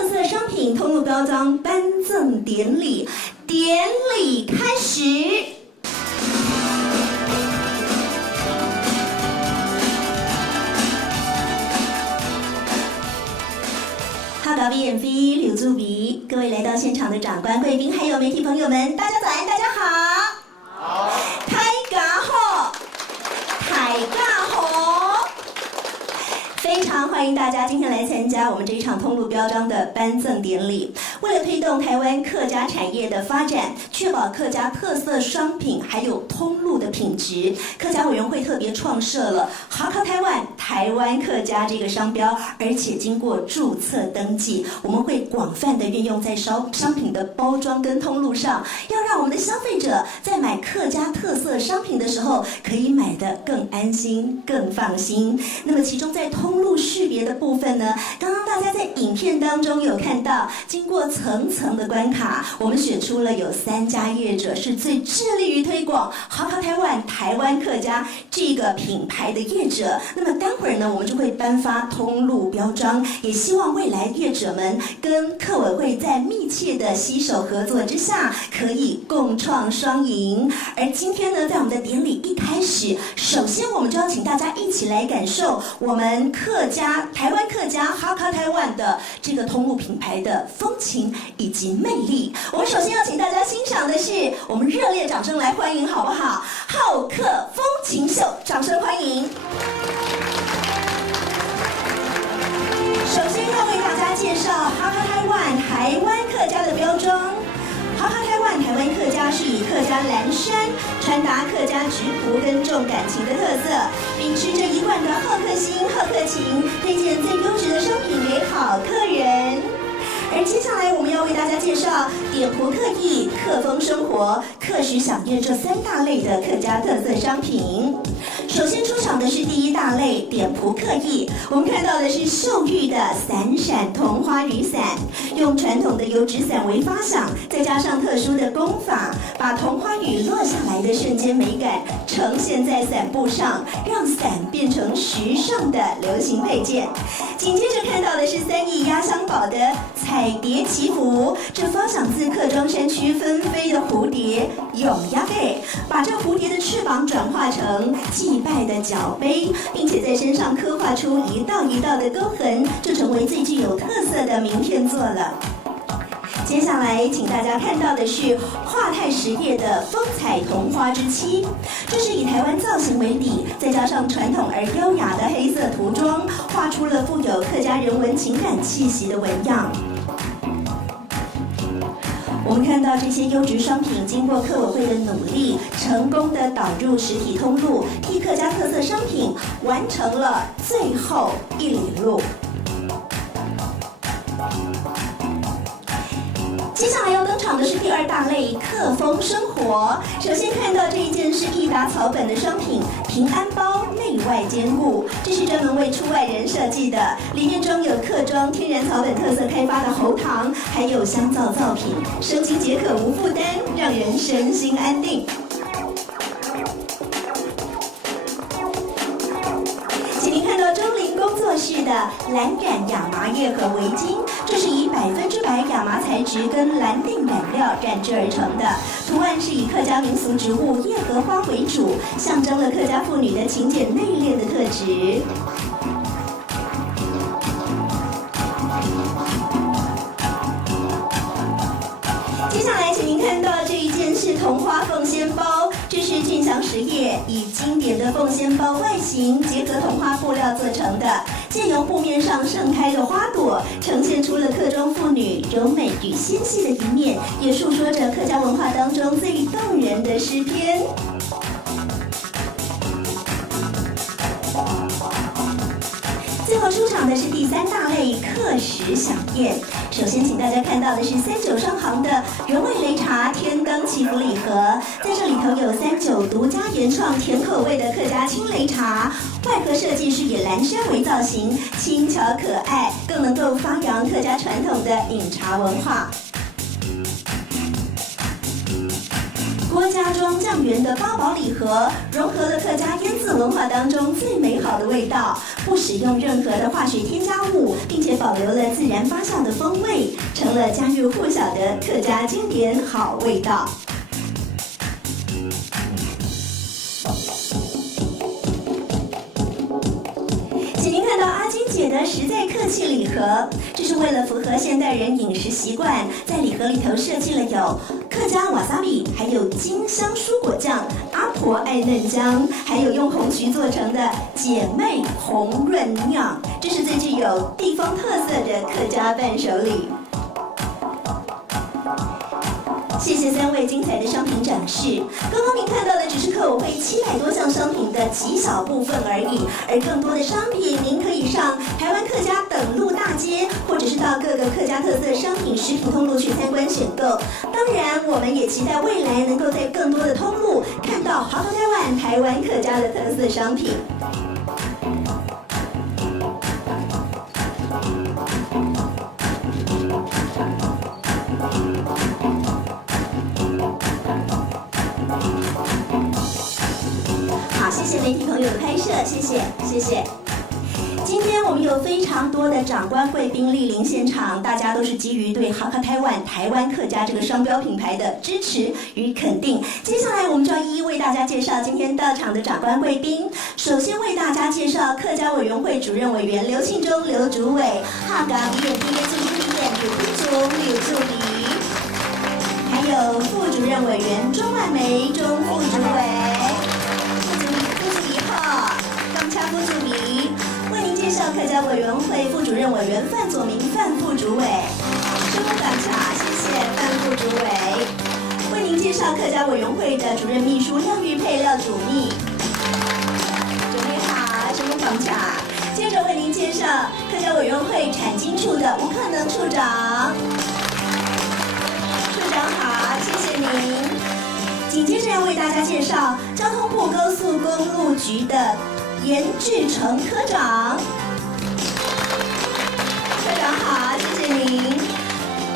特色商品通路标章颁赠典礼，典礼开始。哈高 BMV 柳柱比，各位来到现场的长官、贵宾，还有媒体朋友们，大家早安，大家好。好。大家好，大家好。非常欢迎大家今天来参加我们这一场通路标章的颁赠典礼。为了推动台湾客家产业的发展，确保客家特色商品还有通路的品质，客家委员会特别创设了哈靠台湾台湾客家这个商标，而且经过注册登记，我们会广泛的运用在商品的包装跟通路上，要让我们的消费者在买客家特色商品的时候，可以买得更安心、更放心。那么其中在通路识别的部分呢，刚刚大家在影片当中有看到，经过层层的关卡，我们选出了有3家业者是最致力于推广哈靠台湾台湾客家这个品牌的业者。那么待会儿呢，我们就会颁发通路标章，也希望未来业者们跟客委会在密切的携手合作之下，可以共创双赢。而今天呢，在我们的典礼一开始，首先我们就要请大家一起来感受我们台湾客家哈靠台湾的这个通路品牌的风情以及魅力。我们首先要请大家欣赏的是，我们热烈掌声来欢迎好不好？好客风情秀，掌声欢迎。首先要为大家介绍哈靠台湾台湾客家的标章。哈靠台湾台湾客家是以客家蓝山传达客家质朴跟重感情的特色，秉持着一贯的好客心、好客情，推荐最优质的商品给好客人。而接下来我们要为大家介绍点仆客艺、客风生活、客食享乐这3大类的客家特色商品。首先出场的是第一大类点仆客艺，我们看到的是秀玉的伞闪桐花雨伞，用传统的油纸伞为发想，再加上特殊的工法，把桐花雨落下来的瞬间美感呈现在伞布上，让伞变成时尚的流行配件。紧接着看到的是3亿压箱宝的彩蝶祈福，这发想自客庄山区纷飞的蝴蝶永鸭背，把这蝴蝶的翅膀转化成祭拜的脚杯，并且在身上刻画出一道一道的勾痕，就成为最具有特色的名片作了。接下来请大家看到的是华泰实业的风采桐花之妻，这是以台湾造型为底，再加上传统而优雅的黑色涂装，画出了富有客家人文情感气息的纹样。我们看到这些优质商品经过客委会的努力，成功的导入实体通路，替客家特色商品完成了最后1里路。接下来要登场的是第2大类客风生活。首先看到这一件是益达草本的商品，平安包内外兼顾，这是专门为出外人设计的，里面装有客庄天然草本特色开发的喉糖，还有香皂造品，生津解渴无负担，让人身心安定。请您看到中林工作室的蓝染亚麻叶和围巾，这是以100%亚麻材质跟蓝靛染料染制而成的，图案是以客家民俗植物叶荷花为主，象征了客家妇女的勤俭内敛的特质。接下来请您看到这一件是桐花凤仙包，这是俊祥实业以经典的凤仙包外形结合桐花布料做成的，借由布面上盛开的花朵，呈现出了客庄妇女柔美与纤细的一面，也述说着客家文化当中最动人的诗篇。最后出场的是第3大类客食飨宴。首先请大家看到的是39商行的原味擂茶天灯祈福礼盒，在这里头有39独家原创甜口味的客家青擂茶，外盒设计是以蓝山为造型，轻巧可爱，更能够发扬客家传统的饮茶文化。郭家庄酱园的八宝礼盒，融合了客家腌渍文化当中最美好的味道，不使用任何的化学添加物，并且保留了自然发酵的风味，成了家喻户晓的客家经典好味道。请您看到阿金姐的实在客气礼盒，这是为了符合现代人饮食习惯，在礼盒里头设计了有客家瓦萨比，还有金香蔬果酱、阿婆爱嫩姜，还有用红曲做成的姐妹红润酿，这是最具有地方特色的客家伴手礼。谢谢3位精彩的商品展示。刚刚您看到的只是客委会700多项商品的极小部分而已，而更多的商品您可以上台湾客家等路大街，或者是到各个客家特色商品食品通路去参观选购。当然，我们也期待未来能够在更多的通路看到豪客台湾客家的特色商品。谢谢媒体朋友的拍摄，谢谢，谢谢。今天我们有非常多的长官贵宾莅临现场，大家都是基于对豪客台湾客家这个商标品牌的支持与肯定。接下来我们就要一一为大家介绍今天到场的长官贵宾。首先为大家介绍客家委员会主任委员刘庆忠刘主委，哈港医院毕业助理院刘副总刘助理，还有副主任委员钟万梅钟副主委。副助理为您介绍客家委员会副主任委员范佐明范副主委，中午感茶，谢谢范副主委。为您介绍客家委员会的主任秘书廖玉佩廖主秘，主秘好，中午感茶。接着为您介绍客家委员会产经处的吴克能处长，处长好，谢谢您。紧接着要为大家介绍交通部高速公路局的严志成科长，科长好，谢谢您。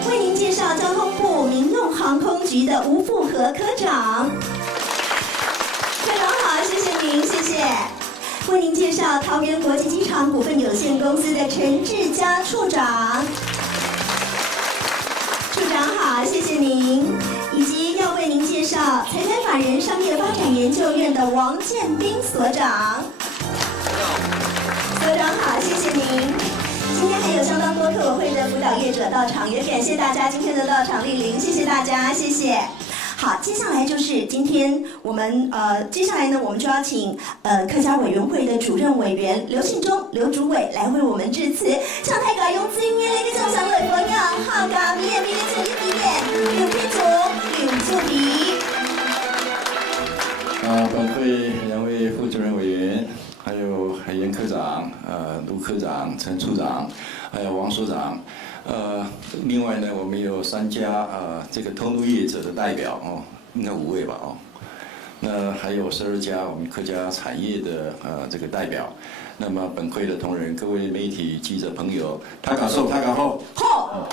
为您介绍交通部民用航空局的吴富和科长，科长好，谢谢您，谢谢。为您介绍桃园国际机场股份有限公司的陈志佳处长，处长好，谢谢您。以及要为您介绍财团法人商业发展研究院的王建斌所长。所长好，谢谢您。今天还有相当多客委会的辅导业者到场，也感谢大家今天的到场莅临，谢谢大家，谢谢。好，接下来就是今天我们接下来呢，我们就要请客家委员会的主任委员刘庆忠刘主委来为我们致辞。向太港用资源来个正常的朋友，好港毕业毕业助理毕业，刘批总刘助理。本会2位副主任委员。还有海燕科长、卢科长、陈处长，还有王所长，另外呢，我们有3家这个通路业者的代表哦，应该5位吧哦，那还有12家我们客家产业的这个代表。那么本会的同仁、各位媒体记者朋友，大家好，大家好。好。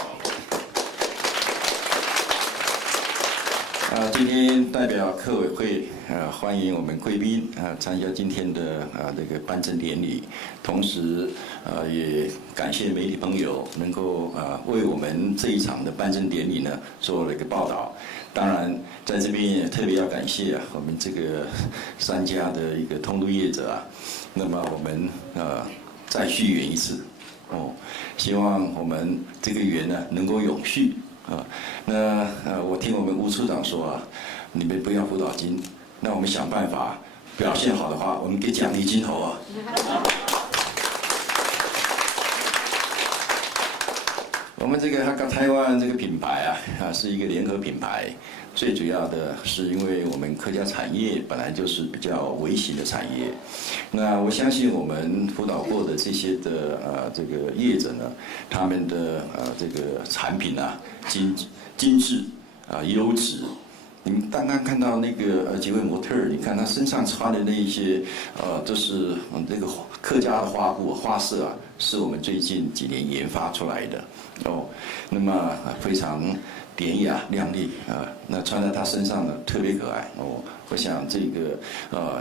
今天代表客委会欢迎我们贵宾参加今天的这个颁证典礼，同时也感谢媒体朋友能够为我们这一场的颁证典礼呢做了一个报道。当然，在这边也特别要感谢我们这个3家的一个通路业者啊，那么我们再续缘一次哦，希望我们这个缘呢能够永续。那我听我们吴处长说啊，你们不要辅导金，那我们想办法表现好的话，我们给奖励金好啊。我们这个哈港台湾这个品牌是一个联合品牌，最主要的是因为我们客家产业本来就是比较微型的产业，那我相信我们辅导过的这些的这个业者呢，他们的这个产品精致优质，你们刚刚看到那个几位模特儿，你看他身上穿的那一些，都是这个客家的花布花色啊，是我们最近几年研发出来的哦。那么非常典雅亮丽啊，那穿在他身上呢特别可爱哦。我想这个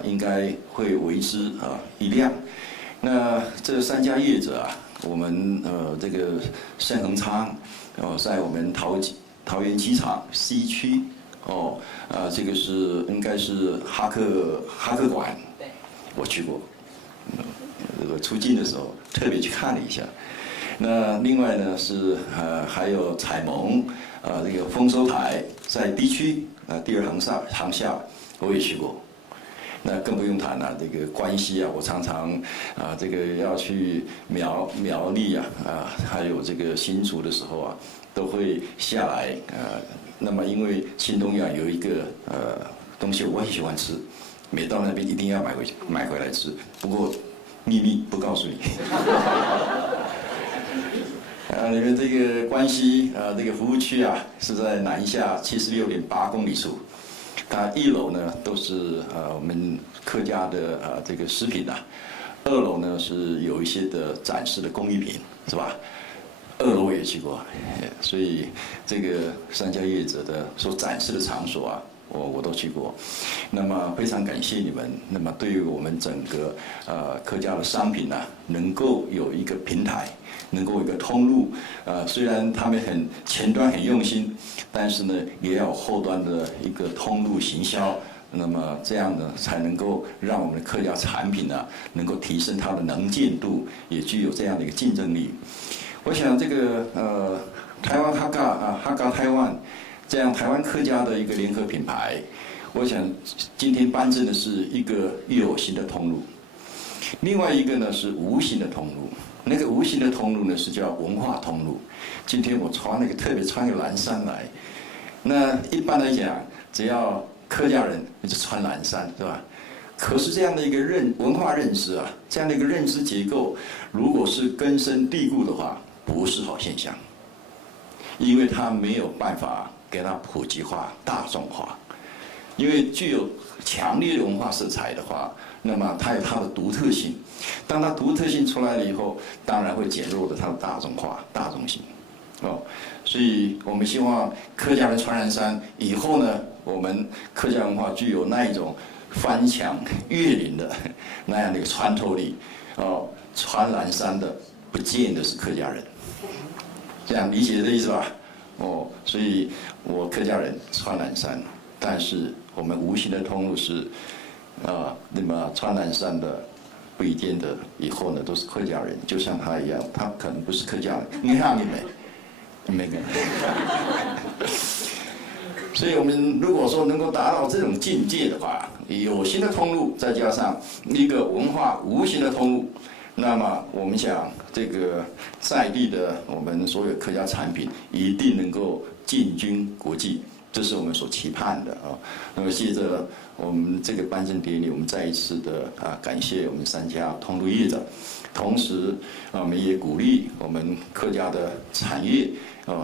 应该会为之一亮。那这3家业者啊，我们这个盛恒昌在我们桃园机场 C 区。这个是应该是哈克馆，我去过，我出境的时候特别去看了一下。那另外呢是还有彩蒙这个丰收台在 D 区第2航厦我也去过。那更不用谈了，这个关西啊，我常常这个要去苗栗还有这个新竹的时候啊，都会下来那么因为新东阳有一个东西我很喜欢吃，每到那边一定要买回来吃。不过秘密不告诉你。你们这个关西这个服务区啊，是在南下76.8公里处。它1楼呢都是我们客家的这个食品，2楼呢是有一些的展示的工艺品，是吧？2楼我也去过，所以这个3家业者的所展示的场所啊，我都去过。那么非常感谢你们，那么对于我们整个客家的商品能够有一个平台，能够有一个通路，虽然他们前端很用心，但是呢也要有后端的一个通路行销。那么这样呢，才能够让我们的客家产品能够提升它的能见度，也具有这样的一个竞争力。我想这个台湾哈嘎台湾这样台湾客家的一个联合品牌，我想今天颁证的是一个有形的通路，另外一个呢是无形的通路。那个无形的通路呢是叫文化通路。今天我特别穿个蓝衫来，那一般来讲，只要客家人就穿蓝衫，对吧？可是这样的一个文化认知这样的一个认知结构，如果是根深蒂固的话，不是好现象，因为它没有办法给它普及化、大众化。因为具有强烈的文化色彩的话，那么它有它的独特性。当它独特性出来了以后，当然会减弱了它的大众化、大众性。所以我们希望客家人穿蓝衫以后呢，我们客家文化具有那一种翻墙越岭的那样的一个穿透力。穿蓝衫的不见得是客家人，这样理解的意思吧？所以我客家人穿蓝衫，但是我们无形的通路是，那么穿蓝衫的不一定的以后呢都是客家人，就像他一样，他可能不是客家人，你看你没跟。所以我们如果说能够达到这种境界的话，有形的通路再加上一个文化无形的通路，那么我们想这个在地的我们所有客家产品一定能够进军国际，这是我们所期盼的那么借着我们这个颁证典礼，我们再一次的感谢我们3家通路业者，同时我们也鼓励我们客家的产业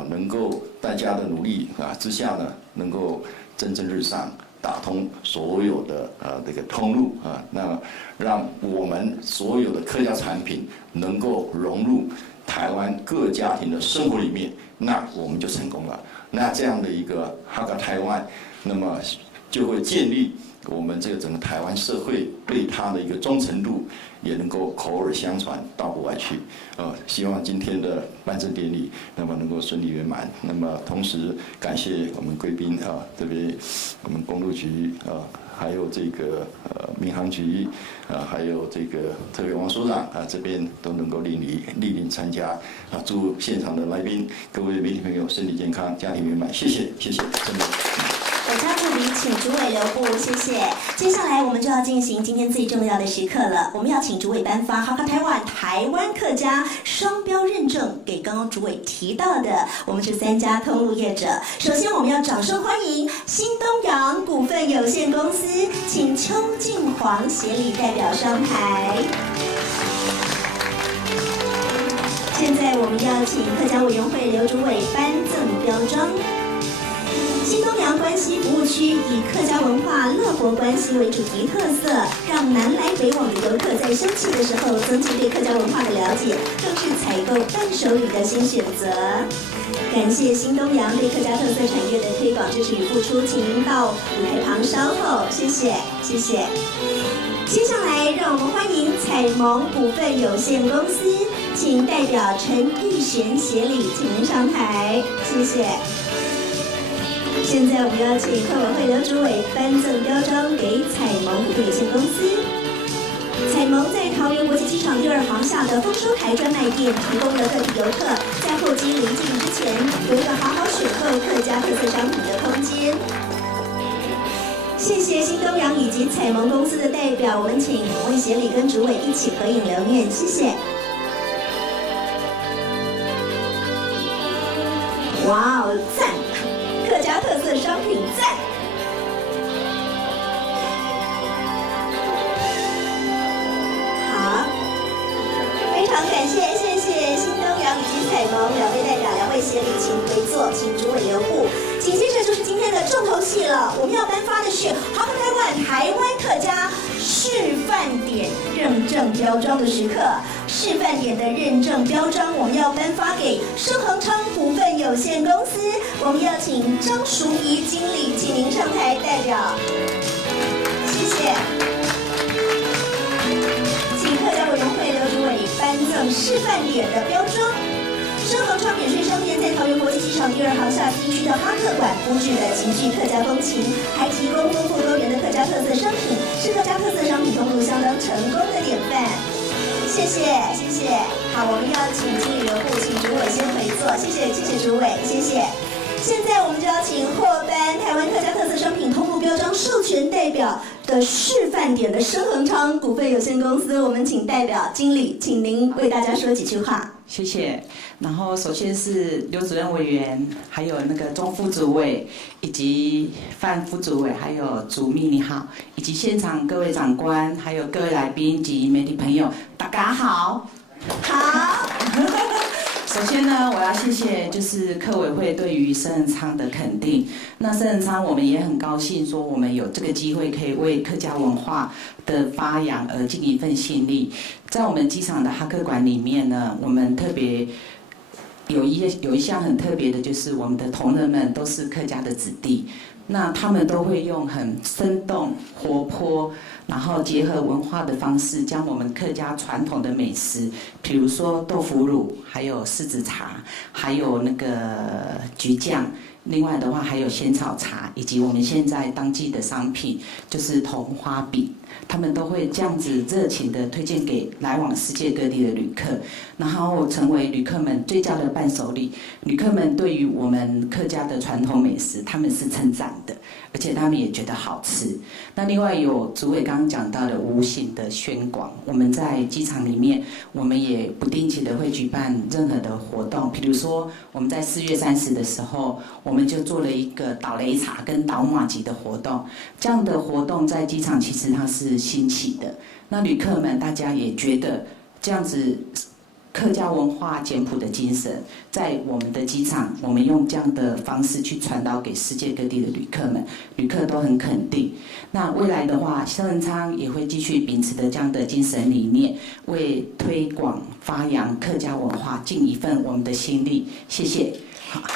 能够大家的努力之下呢，能够蒸蒸日上，打通所有的这个通路那让我们所有的客家产品能够融入台湾各家庭的生活里面，那我们就成功了。那这样的一个哈嘎台湾，那么就会建立我们这个整个台湾社会对它的一个忠诚度，也能够口耳相传到国外去。希望今天的颁证典礼那么能够顺利圆满。那么同时感谢我们贵宾特别我们公路局还有这个民航局还有这个特别王所长这边都能够莅临参加祝现场的来宾各位媒体朋友身体健康，家庭圆满，谢谢，真的。我家助理请主委留步，谢谢。接下来我们就要进行今天最重要的时刻了，我们要请主委颁发哈嘎台湾台湾客家双标认证给刚刚主委提到的我们这3家通路业者。首先我们要掌声欢迎新东阳股份有限公司，请邱敬煌协理代表上台。现在我们要请客家委员会刘主委颁赠标章。新东阳关西服务区区以客家文化乐活关系为主题特色，让南来北往的游客在休憩的时候增进对客家文化的了解，更是采购伴手礼的新选择。感谢新东阳对客家特色产业的推广支持与付出，请您到舞台旁稍后，谢谢，谢谢。接下来，让我们欢迎彩盟股份有限公司，请代表陈玉璇协理，请您上台，谢谢。现在我们邀请客委会刘主委颁赠标章给彩盟股份有限公司。彩盟在桃园国际机场第2航厦的丰收台专卖店，提供了各地游客在候机临近之前，有一个好好选购客家特色商品的空间。谢谢新东阳以及彩盟公司的代表，我们请两位协理跟主委一起合影留念，谢谢。哇哦，赞！客家特色商品赞！好，非常感谢，谢谢新东阳以及彩盟两位代表、两位协理，请回座，请主委留步。紧接着就是今天的重头戏了，我们要颁发的是好台湾台湾客家示范点认证标章的时刻。示范点的认证标章，我们要颁发给盛恒昌股份有限公司。我们要请张淑仪经理，请您上台代表，谢谢。请客家委员会刘主委颁赠示范点的标章。盛恒昌免税商店在桃园国际机场第2航厦 C 区的哈客馆布置了极具客家风情，还提供丰富多元的客家特色商品，是客家特色商品通路相当成功的典范。谢谢，谢谢。好，我们要请经理留步，请主委先回座，谢谢，谢谢主委，谢谢。现在我们就要请获颁台湾客家特色商品通路标章授权代表的示范点的盛恒昌股份有限公司，我们请代表经理，请您为大家说几句话。谢谢。然后首先是刘主任委员，还有那个钟副主委，以及范副主委，还有主秘你好，以及现场各位长官，还有各位来宾及媒体朋友，大家好。好。首先呢，我要谢谢就是客委会对于盛恒昌的肯定。那盛恒昌我们也很高兴说，我们有这个机会可以为客家文化的发扬而尽一份心力。在我们机场的哈客馆里面呢，我们特别有一项很特别的，就是我们的同仁们都是客家的子弟，那他们都会用很生动、活泼，然后结合文化的方式，将我们客家传统的美食，比如说豆腐乳，还有柿子茶，还有那个橘酱。另外的话，还有仙草茶，以及我们现在当季的商品，就是桐花饼，他们都会这样子热情的推荐给来往世界各地的旅客，然后成为旅客们最佳的伴手礼。旅客们对于我们客家的传统美食，他们是称赞的，而且他们也觉得好吃。那另外有主委刚刚讲到的无形的宣广，我们在机场里面，我们也不定期的会举办任何的活动，比如说我们在4月30的时候，我们就做了一个倒擂茶跟倒马吉的活动。这样的活动在机场其实它是兴起的，那旅客们大家也觉得这样子客家文化简朴的精神，在我们的机场，我们用这样的方式去传导给世界各地的旅客们，旅客都很肯定。那未来的话，盛恒昌也会继续秉持的这样的精神理念，为推广发扬客家文化尽一份我们的心力。谢谢。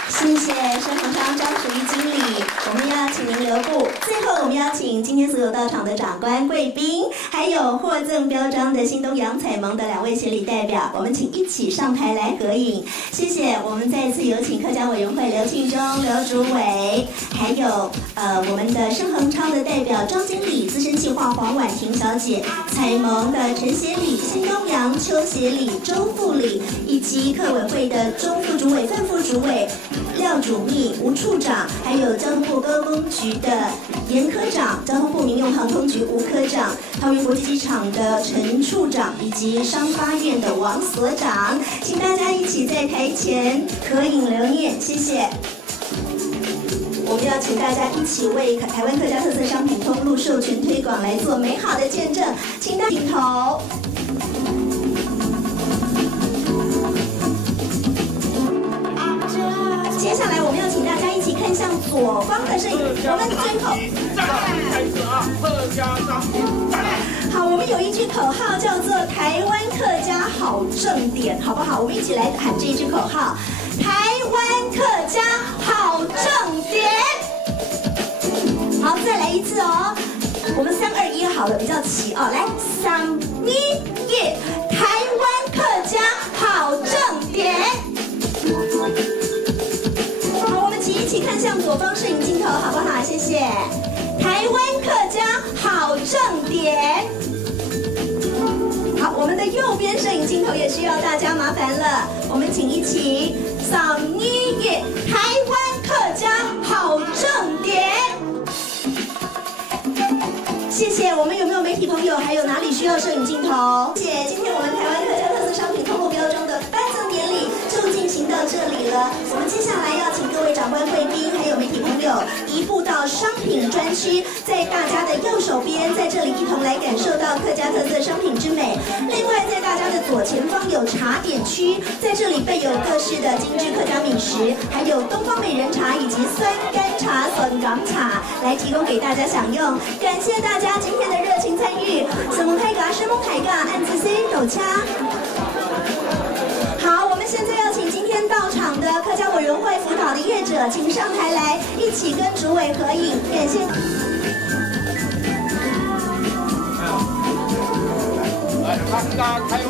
谢谢盛恒昌张淑仪经理，我们要请您留步。最后，我们邀请今天所有到场的长官、贵宾，还有获赠标章的新东阳彩盟的2位协理代表，我们请一起上台来合影。谢谢。我们再次有请客家委员会刘庆忠刘主委，还有我们的盛恒昌的代表张经理、资深企划黄婉婷小姐，彩盟的陈协理、新东阳邱协理、周副理，以及客委会的钟副主委、范副主委。廖主秘、吴处长，还有交通部高工局的严科长、交通部民用航空局吴科长、桃园国际机场的陈处长以及商发院的王所长，请大家一起在台前合影留念，谢谢。我们要请大家一起为台湾客家特色商品通路授权推广来做美好的见证，请大家点头。接下来我们要请大家一起看向左方的摄影，我们最后开始啊，客家商好，我们有一句口号叫做“台湾客家好正点”，好不好？我们一起来喊这一句口号：“台湾客家好正点”。好，再来一次哦。我们3、2、1好了，比较齐哦。来，3、2、1，台湾客家好正点。好，我们一起看向左方摄影镜头，好不好？谢谢。台湾客家好正点。好，我们的右边摄影镜头也需要大家麻烦了，我们请一起3、2、1，台湾客家好正点。谢谢。我们有没有媒体朋友？还有哪里需要摄影镜头？谢谢。今天我们台湾客家特色商品通过标章的颁赠典礼就进行到这里了。我们接下来要请各位长官贵宾还有媒体朋友移步到商品专区，在大家的右手边，在这里一同来感受到客家特色商品之美。另外，在大家的左前方有茶点区，在这里备有各式的精致客家美食，还有东方美人茶以及酸甘茶、笋港茶来提供给大家享用。感谢大家今天的热情参与，什么泰嘎、什么泰嘎，按自 C 抖掐。好，我们现在要请今天到场的客家委员会辅导的业者，请上台来，一起跟主委合影，感谢。来，客家台湾